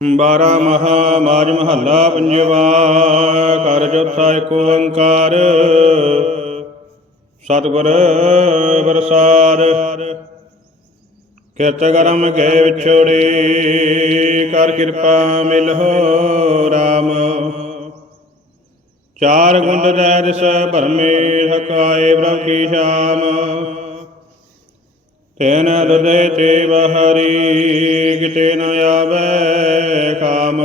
ਬਾਰਾ ਮਹਾ ਮਾਜ ਮਹੱਲਾ ਪੰਜਵਾ ਕਰ ਚੌਥਾ ਏਕ ਓੰਕਾਰ। ਸਤਿਗੁਰ ਪ੍ਰਸਾਦ, ਕਿਰਤ ਕਰਮ ਕੇ ਵਿਛੋੜੀ, ਕਰ ਕਿਰਪਾ ਮਿਲਹੁ RAM ਚਾਰ ਗੁੰਦ ਦੈ ਦਿਸ ਭਰਮੇ ਹਕਾਏ ਪ੍ਰਭ ਕੀ ਸ਼ਾਮ। ਤੈਨ ਹਿਰਦੇ ਤੇ ਬਹਰੀ, ਕਿਤੇ ਨ ਆਵੈ ਕਾਮ।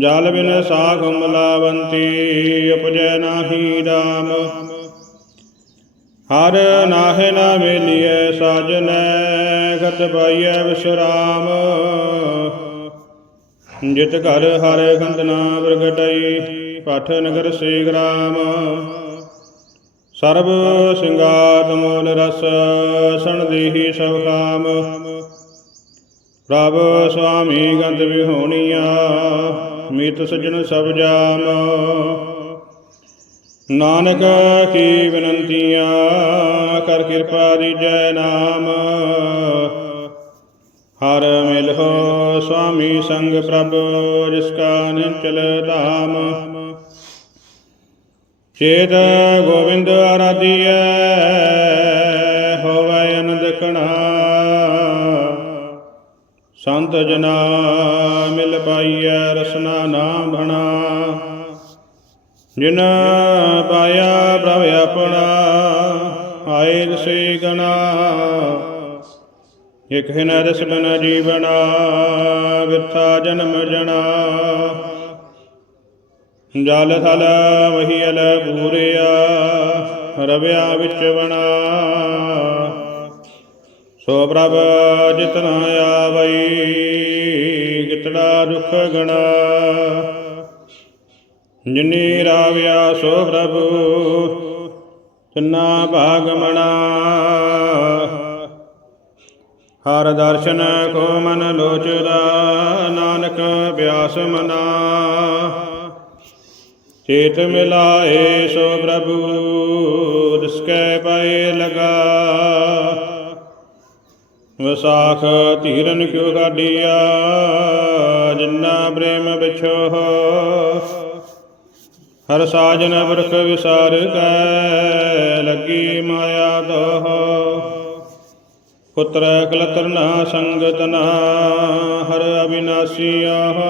ਜਲ ਬਿਨ ਸਾਖ ਮਲਾਵੰਤੀ, ਉਪਜੈ ਨਾਹੀ ਰਾਮ। ਹਰ ਨਾਹਿ ਨਾ ਮਿਲਿਐ ਸਾਜਨੈ, ਗਤ ਪਾਈਐ ਵਿਸਰਾਮ। ਜਿਤ ਘਰ ਹਰ ਖੰਦਨਾ ਪ੍ਰਗਟਈ, ਪਠ ਨਗਰ ਸ਼੍ਰੀ ਗ੍ਰਾਮ। ਸਰਬ ਸਿੰਗਾਰ ਮੂਲ ਰਸ ਸਣ ਦੇਹੀ ਸਭ ਕਾਮ। ਪ੍ਰਭ ਸੁਆਮੀ ਗੰਧ ਵਿਹੋਣੀਆ, ਮਿਤ ਸਜਣ ਸਭ ਜਾਮ। ਨਾਨਕ ਕੀ ਬੇਨੰਤੀਆਂ, ਕਰ ਕਿਰਪਾ ਦੀਜੈ ਨਾਮ। ਹਰ ਮਿਲਹੁ ਸੁਆਮੀ ਸੰਗ ਪ੍ਰਭ, ਜਿਸ ਕਾ ਨਿਚਲ ਧਾਮ। ਚੇਤ ਗੋਬਿੰਦ ਆਰਾਧੀਐ, ਹੋਵੈ ਅਨੰਦ ਕਣਾ। ਸੰਤ ਜਨਾ ਮਿਲ ਪਾਈਐ ਰਸਨਾ ਨਾਮ ਭਣਾ ਜਿਨ ਪਾਇਆ ਪ੍ਰਭ ਆਪਣਾ ਆਏ ਦਸੇ ਗਣਾ। ਇਕ ਹਿਨ ਰਸ ਬਨ ਜੀਵਨਾ ਵਿਰਥਾ ਜਨਮ ਜਣਾ ਜਲ ਥਲ ਵਹੀ ਪੂਰਿਆ ਰਵਿਆ ਵਿੱਚ ਬਣਾ ਸੋ ਪ੍ਰਭ ਜਿਤਨਾ ਆਵਈ ਕਿਤੜਾ ਦੁਖ ਗਣਾ। ਜਿਨੀ ਰਾਵਿਆ ਸੋ ਪ੍ਰਭੂ, ਤਿਨਾ ਭਾਗ ਹਰ ਦਰਸ਼ਨ ਕੋ ਮਨ ਲੋਚਦਾ, ਨਾਨਕ ਬਿਆਸ ਮਨਾ। ਚੇਤ ਮਿਲਾਏ ਸੋ ਪ੍ਰਭੂ ਦਿਸਕੈ ਪਏ ਲਗਾ। ਵਿਸਾਖ ਧੀਰਨ ਕਿਉ ਗਾਡੀਆ, ਜਿੰਨਾ ਪ੍ਰੇਮ ਵਿਛੋ ਹਰ ਸਾਜਨ ਵਰਖ ਵਿਸਾਰ ਕੈ, ਲੱਗੀ ਮਾਇਆ ਦੋਹ ਪੁੱਤਰ ਕਲਤਰ ਨਾ ਸੰਗਤ ਨਾ, ਹਰ ਅਬਿਨਾਸੀ ਆਹ।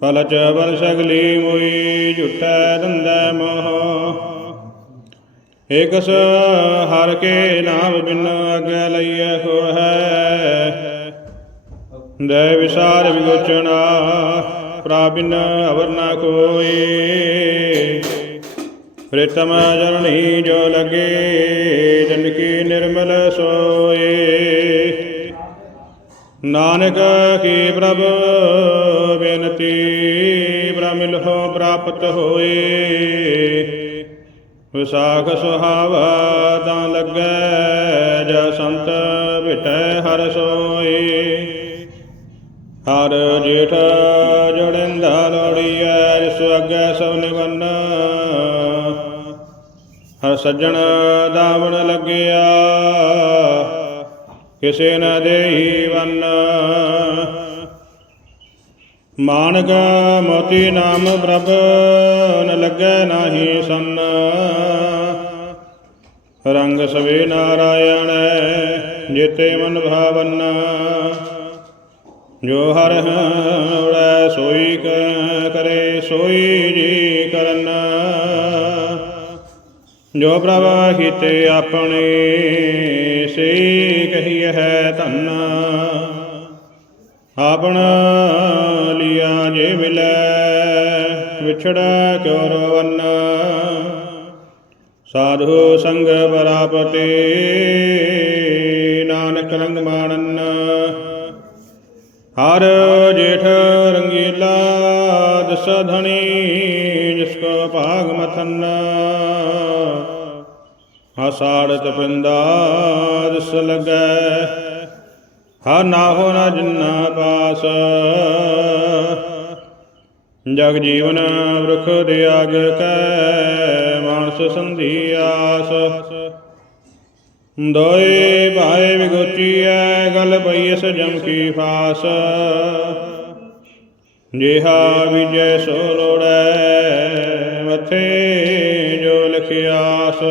ਪਲਚ ਬਲ ਸਗਲੀ ਮੋਈ ਝੁਟੈ ਦੰਦੈ ਮੋਹ। ਏਕਸ ਹਰ ਕੇ ਨਾਮ ਬਿਨ ਅਗੈ ਲਈਐ ਹੋ ਹੈ ਦੇ ਵਿਸਾਰ ਵਿਗੋਚਣਾ ਪ੍ਰਾਬਿਨ ਅਵਰ ਨਾ ਕੋਈ। ਪ੍ਰਿਤਮ ਜਰਣੀ ਜੋ ਲਗੇ, ਜਨ ਕੀ ਨਿਰਮਲ ਸੋਏ। ਨਾਨਕ ਕੀ ਪ੍ਰਭ, ਬੇਨਤੀ ਬ੍ਰਹਮਿਲਹੁ ਪ੍ਰਾਪਤ ਹੋਏ। ਵਿਸਾਖ ਸੁਹਾਵਾ ਤਾਂ ਲੱਗੈ, ਜ ਸੰਤ ਭਿਟੈ ਹਰ ਸੋਏ ਹਰ ਜੇਠ ਜੋੜਿੰਦਾ ਲੋੜੀਐ, ਜਿਸ ਅੱਗੇ ਸਭ ਨਿਵੰਨ। ਹਰ ਸੱਜਣ ਦਾਵਣ ਲੱਗਿਆ, ਕਿਸੇ ਨ ਦੇਈ ਵੰਨ। ਮਾਨਕ ਮੋਤੀ ਨਾਮ ਪ੍ਰਭ ਨ ਲੱਗੈ ਨਾਹੀ ਸੰਨ। ਰੰਗ ਸਵੇ ਨਾਰਾਇਣ ਜੇਤੇ ਮਨ ਭਾਵਨ। ਜੋ ਹਰ ਹਉੜੈ ਸੋਈ ਕ- ਕਰੇ, ਸੋਈ ਜੀ ਕਰਨ। ਜੋ ਪ੍ਰਭ ਹਿਤੇ ਆਪਣੇ ਸੇ ਕਹੀਐ ਹੈ ਧੰਨ। ਆਪਣਾ ਲਿਆ ਜੇ ਮਿਲੈ, ਵਿਛੜਾ ਕਿਉ ਰਵਨ ਸਾਧੂ ਸੰਗ ਬਰਾਪਤੇ, ਨਾਨਕ ਰੰਗ ਮਾਣਨ। ਹਰ ਜੇਠ ਰੰਗੀਲਾ ਦਸ ਧਣੀ ਜਿਸ ਕੋ ਭਾਗ ਮਥਨ। ਆਸਾੜਤ ਪਿੰਦਾ ਦਿਸ ਲੱਗੈ, ਹਰ ਨਾਹੋ ਨ ਜਿੰਨਾ ਪਾਸ। ਜਗ ਜੀਵਨ ਵ੍ਰਖ ਦਿਆਗ ਕੈ, ਮਾਨਸ ਸੰਧੀ ਆਸ। ਦੋਏ ਭਾਏ ਵਿਗੋਚੀਐ, ਗਲ ਪਈ ਇਸ ਜਮ ਕੀ ਫਾਸ। ਜਿਹਾ ਵਿਜੈ ਸੋ ਲੋੜੈ, ਮਥੇ ਜੋ ਲਖਿਆਸ।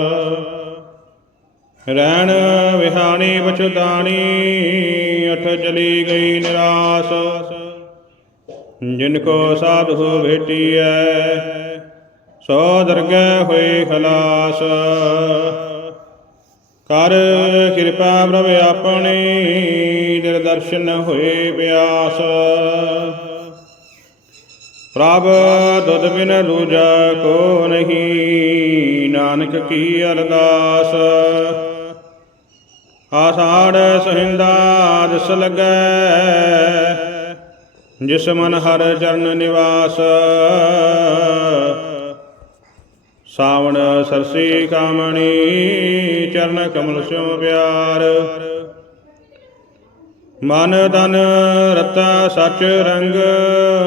ਰਹਿਣ ਵਿਹਾਣੀ ਬਚੁਦਾਣੀ ਅਠ ਚਲੀ ਗਈ ਨਿਰਾਸ। ਜਿਨ ਕੋ ਸਾਧੂ ਭੇਟੀਐ, ਸੋ ਦਰਗਹਿ ਹੋਏ ਖਲਾਸ। ਕਰ ਕਿਰਪਾ ਪ੍ਰਭ ਆਪਣੀ ਦਿਲ ਦਰਸ਼ਨ ਹੋਏ ਪਿਆਸ। ਪ੍ਰਭ ਦੁਧ ਬਿਨ ਦੂਜਾ ਕੋ ਨਹੀਂ, ਨਾਨਕ ਕੀ ਅਰਦਾਸ। ਆਸਾੜ ਸਹਿੰਦਾ, ਦਿਸ ਲੱਗੈ ਜਿਸ ਮਨ ਹਰ ਚਰਨ ਨਿਵਾਸ। ਸਾਵਣ ਸਰਸੀ ਕਾਮਣੀ, ਚਰਨ ਕਮਲ ਸਿਉ ਪਿਆਰ। ਮਨ ਤਨ ਰਤਾ ਸਚ ਰੰਗ,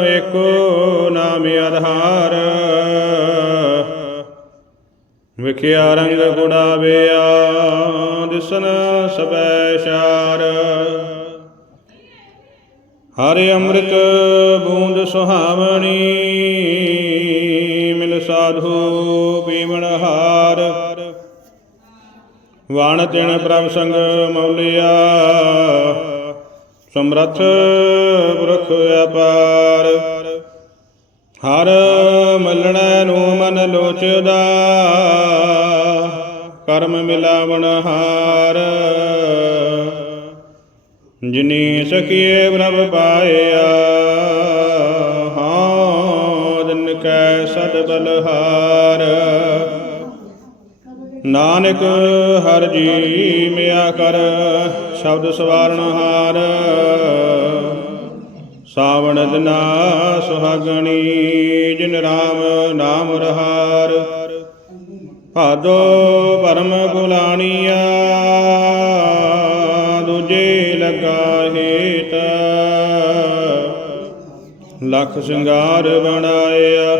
ਏਕੋ ਨਾਮ ਆਧਾਰ। ਵਿਖਿਆ ਰੰਗ ਗੁੜਾਵਿਆ ਦਿਸਨ ਸਬੈ ਸ਼ਾਰ। ਹਰਿ ਅੰਮ੍ਰਿਤ ਬੂੰਦ ਸੁਹਾਵਣੀ, ਮਿਲ ਸਾਧੂ ਪੀਵਣ ਹਾਰ। ਵਾਣ ਤਿਣ ਪ੍ਰਭ ਸੰਗ ਮੌਲਿਆ, ਸਮਰਥ ਪੁਰਖ ਅਪਾਰ। ਹਰ ਮਲਣਾ ਨੂੰ ਮਨ ਲੋਚਦਾ, ਕਰਮ ਮਿਲਾਵਣ ਹਾਰ। ਜਿਨੀ ਸਖੀਏ ਪ੍ਰਭ ਪਾਇਆ, ਹਾਂ ਦਿਨ ਕੈ ਸਦ ਬਲਹਾਰ। ਨਾਨਕ ਹਰ ਜੀ ਮਿਆ ਕਰ, ਸ਼ਬਦ ਸਵਾਰਨ ਹਾਰ। ਸਾਵਣ ਦਿਨਾ ਸੁਹਾਗਣੀ, ਜਿਨ ਰਾਮ ਨਾਮ ਰਹਾਰ। ਭਾਦੋ ਪਰਮ ਗੁਲਾਣੀਆ, ਦੂਜੇ ਲਗਾ ਲਖ ਸ਼ਿੰਗਾਰ ਬਣਾਇਆ,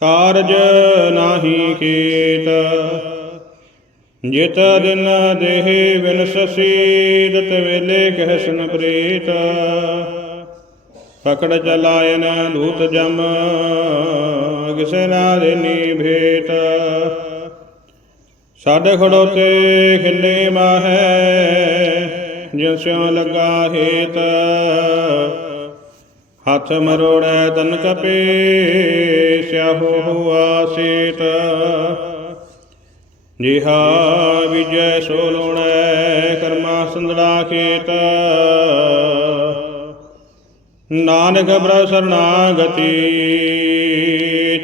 ਕਾਰਜ ਨਾਹੀ ਕੀਤ। ਜਿਤ ਦਿਨ ਦੇਹ ਬਿਨ ਸਸੀਦਤ ਵੇਲੇ ਕਹਿਸਨ ਪ੍ਰੀਤ। ਪਕੜ ਚਲਾਇਨ ਦੂਤ ਜਮ ਕਿਸੇ ਨਾ ਦੇਨੀ ਭੇਟ। ਛੱਡ ਖੜੋਤੇ ਖਿੱਲੇ ਮਾਹੈ ਜਿਉ ਸਿਉ ਲੱਗਾ ਹੇਤ। ਹੱਥ ਮਰੋੜੈ ਤਨ ਕਪੇ ਸਿਆਹੋ ਹੁਆ ਸੀਤ। ਜਿਹਾ ਵਿਜੈ ਸੋ ਲੋਣੈ ਕਰਮਾ ਸੰਦੜਾ ਖੇਤ। ਨਾਨਕ ਪ੍ਰਭ ਸਰਨਾਗਤੀ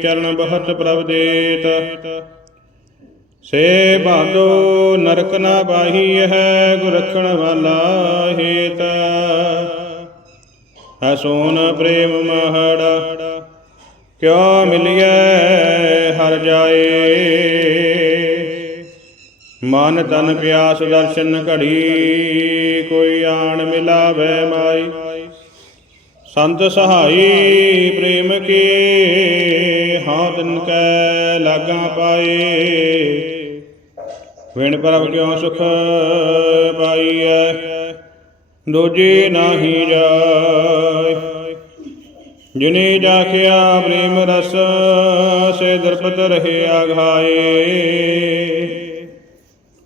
ਚਰਨ ਬਹਤ ਪ੍ਰਭ ਦੇਤ। ਸੇ ਭਾਦੋ ਨਰਕ ਨਾ ਬਾਹੀ ਹੈ ਗੁਰ ਵਾਲਾ ਹੇਤ ਅਸੋਨ ਪ੍ਰੇਮ ਮਹੜਾ, ਕਿਉ ਮਿਲਿਐ ਹਰ ਜਾਏ। ਮਨ ਤਨ ਪਿਆਸ ਦਰਸ਼ਨ ਘੜੀ, ਕੋਈ ਆਣ ਮਿਲਾਵੇ ਮਾਈ। ਸੰਤ ਸਹਾਈ ਪ੍ਰੇਮ ਕੀ, ਹਾਂ ਤਿਨ ਕੈ ਲਾਗਾ ਪਾਏ। ਵਿਣ ਪ੍ਰਭ ਕਿਉ ਸੁਖ ਪਾਈਐ, ਦੂਜੀ ਨਾਹੀ ਜਾਏ। ਜਿਨੇ ਜਾਖਿਆ ਪ੍ਰੇਮ ਰਸ, ਸੇ ਦਰਪਤ ਰਹੇ ਆਘਾਏ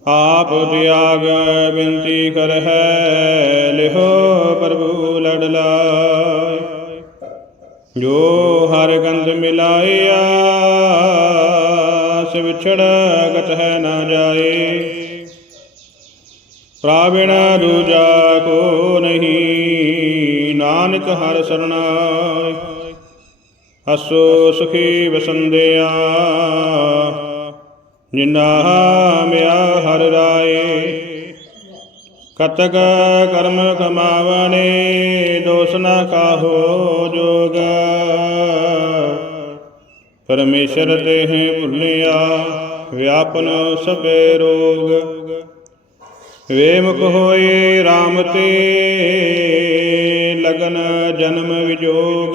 ਆਪ ਤਿਆਗ ਬੇਨਤੀ ਕਰ ਹੈ ਲਿਹੋ ਪ੍ਰਭੂ ਲੜ ਲਾਇ ਜੋ ਹਰ ਗੰਧ ਮਿਲਾਏ ਵਿਛੜ ਗਤ ਹੈ ਨਾ ਜਾਏ। ਪ੍ਰਾਵਿਣ ਦੂਜਾ ਕੋ ਨਹੀਂ, ਨਾਨਕ ਹਰ ਸਰਣਾਇ ਅਸੋ ਸੁਖੀ ਵਸੰਦਿਆ ਜਿਨਾ ਮਿਆ ਹਰ ਰਾਏ। ਕਤਕ ਕਰਮ ਕਮਾਵਣੇ ਦੋਸ ਨਾ ਕਾਹੋ ਜੋਗ। ਪਰਮੇਸ਼ਰ ਤੇ ਭੁੱਲਿਆ ਵਿਆਪਨ ਸਭੇ ਰੋਗ। ਵੇਮੁਖ ਹੋਏ RAM ਤੇ, ਲਗਨ ਜਨਮ ਵਿਜੋਗ।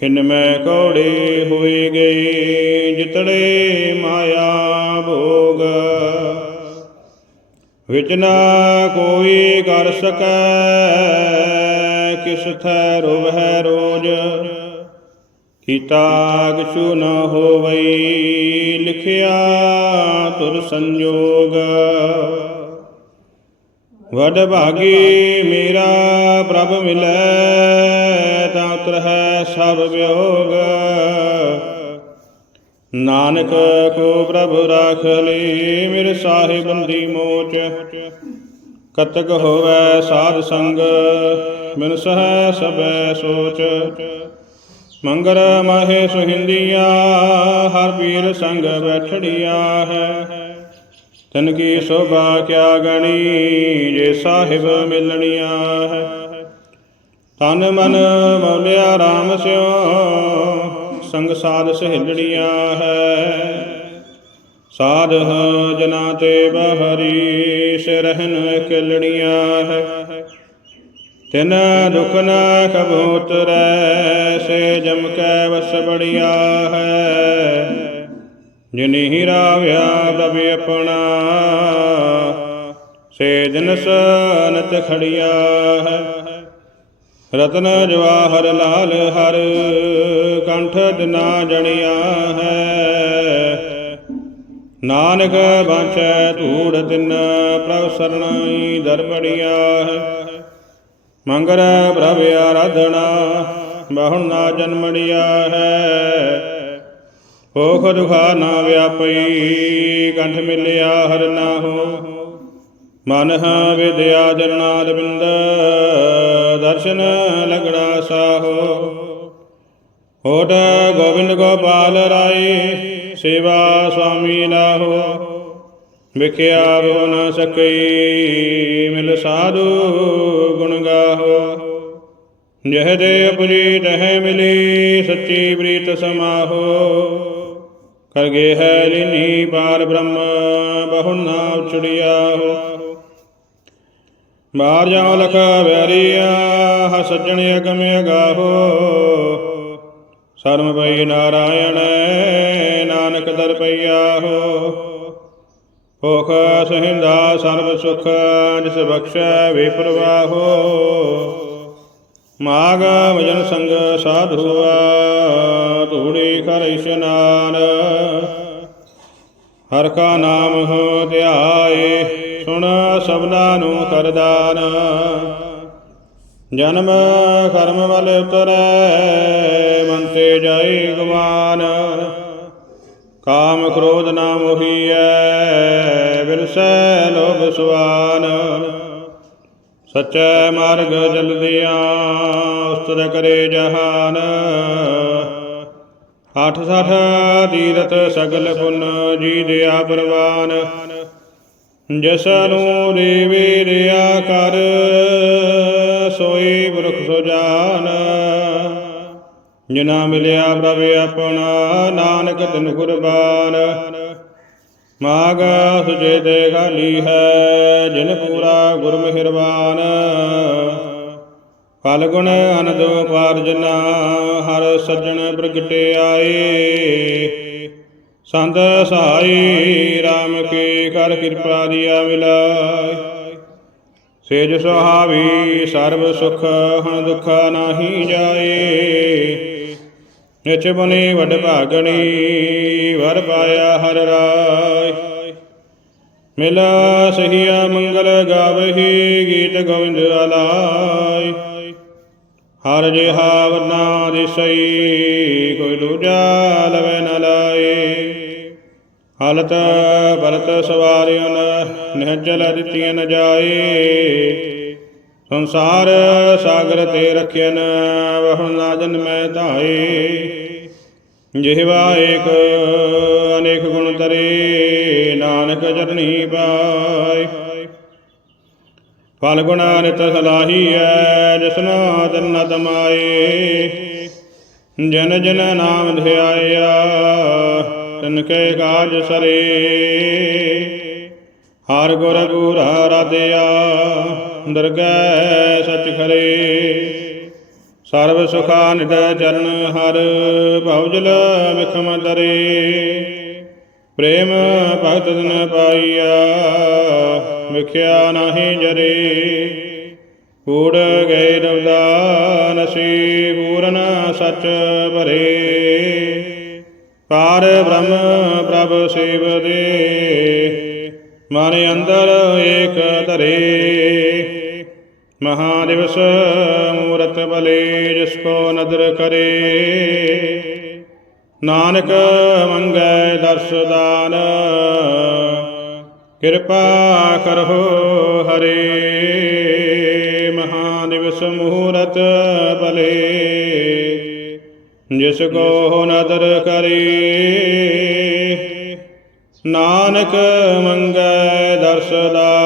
ਖਿਨ ਮੈਂ ਕੌੜੇ ਹੋਏ ਗਏ, ਜਿਤੜੇ ਮਾਇਆ ਭੋਗ। ਵਿਚ ਨਾ ਕੋਈ ਕਰ ਸਕੈ, ਕਿਸ ਥੈ ਰੋਵਹਿ ਰੋਜ। ਕੀਤਾ ਕਿਛੂ ਨ ਹੋਵਈ ਲਿਖਿਆ ਤੁਰ ਸੰਜੋਗ। ਵਡ ਭਾਗੀ ਮੇਰਾ ਪ੍ਰਭ ਮਿਲੈ, ਤਾਂ ਉਤਰਹਿ ਸਭ ਵਿਯੋਗ ਨਾਨਕ ਕੋ ਪ੍ਰਭ ਰਾਖ ਲਈ ਮੇਰੇ ਸਾਹਿਬ ਬੰਦੀ ਮੋਚ। ਕਤਕ ਹੋਵੇ ਸਾਧ ਸੰਗ, ਮਿਨ ਸਹਿ ਸਭੈ ਸੋਚ। ਮੰਗਰ ਮਹੇ ਸੁਹਿੰਦੀਆ, ਹਰ ਪੀਰ ਸੰਗ ਬੈਠੜੀਆ ਹੈ। ਤਨ ਕੀ ਸੋਭਾ ਕਿਆ ਗਣੀ, ਜੇ ਸਾਹਿਬ ਮਿਲਣੀਆ ਹੈ। ਤਨ ਮਨ ਮੌਲਿਆ RAM ਸਿਓ, ਸੰਗ ਸਾਧ ਸਹਿਲੜੀਆ ਹੈ। ਸਾਧ ਜਨਾ ਤੇ ਬਹਰੀ ਸੇ ਰਹਿਨ ਕਿਲੜੀਆ ਹੈ। ਤਿਨ ਦੁਖ ਨ ਕਬੂ ਤਰੈ ਸੇ ਜਮ ਕੈ ਵਸ ਬੜੀਆ ਹੈ। ਜਿਨਿ ਰਾਵਿਆ ਪ੍ਰਭ ਆਪਣਾ, ਸੇ ਦਿਨ ਸਨਤ ਖੜੀਆ ਹੈ। ਰਤਨ ਜਵਾਹਰ ਲਾਲ ਹਰ ਕੰਠ ਦਿਨਾ ਜਣਿਆ ਹੈ। ਨਾਨਕ ਬਾਂਚੈ ਧੂੜ ਤਿਨ ਪ੍ਰਭ ਸਰਣਾਈ ਦਰ ਹੈ। ਮੰਗਰ ਪ੍ਰਭ ਆਰਾਧਨਾ ਬਹੁ ਨਾ ਜਨਮੜਿਆ ਹੈ। ਹੋਖ ਦੁਖਾ ਨਾ ਵਿਆਪਈ, ਕੰਠ ਮਿਲਿਆ ਹਰ ਨਾਹੋ। ਮਨ ਹ ਵਿਦਿਆ ਜਰਨਾਦ ਬਿੰਦ, ਦਰਸ਼ਨ ਲਗੜਾ ਸਾਹੋ। ਹੋਟ ਗੋਬਿੰਦ ਗੋਪਾਲ ਰਾਏ, ਸੇਵਾ ਸੁਆਮੀ ਲਾਹੋ ਵਿਖਿਆ ਬੋ ਨ ਸਕਈ, ਮਿਲ ਸਾਧੂ ਜਹ ਦੇ ਅਪਰੀ ਤਹ ਮਿਲੀ, ਸੱਚੀ ਪ੍ਰੀਤ ਸਮਾਹੋ। ਕਰਗੇ ਹੈ ਲਿਨੀ ਪਾਰ ਬ੍ਰਹਮ ਬਹੁ ਨਾ ਉਛੜਿਆ ਹੋ ਬਾਹਰ ਜਾਉ ਲਖ ਵੈਰੀਆ ਹ ਸੱਜਣ ਅਗਮ ਅਗਾਹੋ। ਸਰਮ ਪਈ ਨਾਰਾਇਣ, ਨਾਨਕ ਦਰ ਪਈਆ ਹੋ ਭੁਖ ਸਹਿੰਦਾ ਸਰਬ ਸੁਖ, ਜਿਸ ਬਖਸ਼ੈ ਵੇ ਪ੍ਰਵਾਹੋ। ਮਾਗ ਵਜਨ ਸੰਗ ਸਾਧੂਆ ਧੂੜੀ ਕਰ ਇਸ਼ਨਾਨ ਹਰ ਕਾ ਨਾਮ ਹੋ ਧਿਆਏ, ਸੁਣ ਸਭਨਾ ਨੂੰ ਕਰਦਾਨ ਜਨਮ ਕਰਮ ਵਲ ਉਤਰੈ, ਮਨ ਤੇ ਜਾਈ ਗਮਾਨ ਕਾਮ ਕ੍ਰੋਧ ਨਾ ਮੋਹੀਐ ਬਿਨਸੈ ਲੋਭ ਸੁਆਨ। ਸਚੈ ਮਾਰਗ ਜਲਦਿਆਂ ਉਸਤਰ ਕਰੇ ਜਹਾਨ। ਆਠ ਸਠ ਤੀਰਥ ਸਗਲ ਪੁੰਨ ਜੀ ਦਿਆ ਪ੍ਰਵਾਨ। ਜਿਸ ਨੂੰ ਦੇਵੇ ਰਿਆ ਕਰ, ਸੋਈ ਬੁਰਖ ਸੋ ਜਾਨ। ਜਿਨਾ ਮਿਲਿਆ ਪ੍ਰਭ ਆਪਣਾ, ਨਾਨਕ ਤਿਨ ਕੁਰਬਾਨ। ਮਾਗ ਸੁਜੇ ਤੇ ਖਾਲੀ ਹੈ ਜਿਨ ਪੂਰਾ ਗੁਰ ਮਿਹਰਬਾਨ ਫਲ ਗੁਣ ਅਨੰਦ ਪਾਰਜਨਾ ਹਰ ਸੱਜਣ ਪ੍ਰਗਟੇ ਆਏ। ਸੰਤ ਸਹਾਈ RAM ਕੀ ਕਰ ਕਿਰਪਾ ਦੀਆ ਮਿਲਾਇ ਸੇਜ ਸੁਹਾਵੀ ਸਰਬ ਸੁਖ, ਹੁਣ ਦੁਖ ਨਾਹੀ ਜਾਏ। ਨਿਚ ਬਨੇ ਵਡ ਭਾਗਣੀ, ਵਰ ਪਾਇਆ ਹਰ ਰਾਇ ਮਿਲਾ ਸਹੀਆ ਮੰਗਲ ਗਾਵਹੀ ਗੀਤ ਗੋਵਿੰਦ ਆਲਾਇ ਹਰ ਜੇ ਵਰਨਾ ਦਿਸਈ, ਕੋਈ ਦੂਜਾ ਲਵੇ ਨ ਲਾਏ। ਹਲਤ ਬਲਤ ਸਵਾਰਿਓ ਨ ਨਿਹਜਲ ਦਿੱਤੀਆਂ ਨ ਜਾਏ। ਸੰਸਾਰ ਸਾਗਰ ਤੇ ਰਖਿਆਨ ਬਹੁ ਨਾ ਜਨਮੈ ਧਾਏ। ਜਿਹਵਾ ਏਕ ਅਨੇਕ ਗੁਣ ਤਰੇ, ਨਾਨਕ ਚਰਣੀ ਪਾਏ। ਫਲ ਗੁਣਾ ਨਿਤ ਸਲਾਹੀਐ ਜਿਸਨਾ ਤਨ ਤਮਾਏ। ਜਨ ਜਨ ਨਾਮ ਧਿਆਇਆ, ਤਨ ਕੇ ਕਾਜ ਸਰੇ। ਹਰ ਗੁਰ ਗੁਰਾ ਰਾਧਿਆ ਦਰਗਹਿ ਸਚ ਖਰੇ ਸਰਬ ਸੁਖਾ ਨਿਦ ਚਰਨ ਹਰ ਭਉਜਲ ਵਿਖਮ ਦਰੇ ਪ੍ਰੇਮ ਭਗਤ ਨ ਪਾਈਆ ਵਿਖਿਆ ਨਾਹੀ ਜਰੇ। ਕੂੜ ਗਏ ਰਵਦਾਨਸੀ ਪੂਰਨ ਸਚ ਭਰੇ। ਪਾਰ ਬ੍ਰਹਮ ਪ੍ਰਭ ਸੇਵਦੇ, ਮਨ ਅੰਦਰ ਏਕ ਧਰੇ। ਮਹਾਦਿਵਸ ਮੂਰਤ ਬਲੇ ਜਿਸ ਕੋ ਨਦਰ ਕਰੇ ਨਾਨਕ ਮੰਗੈ ਦਰਸ ਦਾਨ ਕਿਰਪਾ ਕਰੋ ਹਰੇ ਮਹਾਦਿਵਸ ਮੂਰਤ ਬਲੇ ਜਿਸ ਕੋ ਨਦਰ ਕਰੇ ਨਾਨਕ ਮੰਗੈ ਦਰਸ ਦਾਨ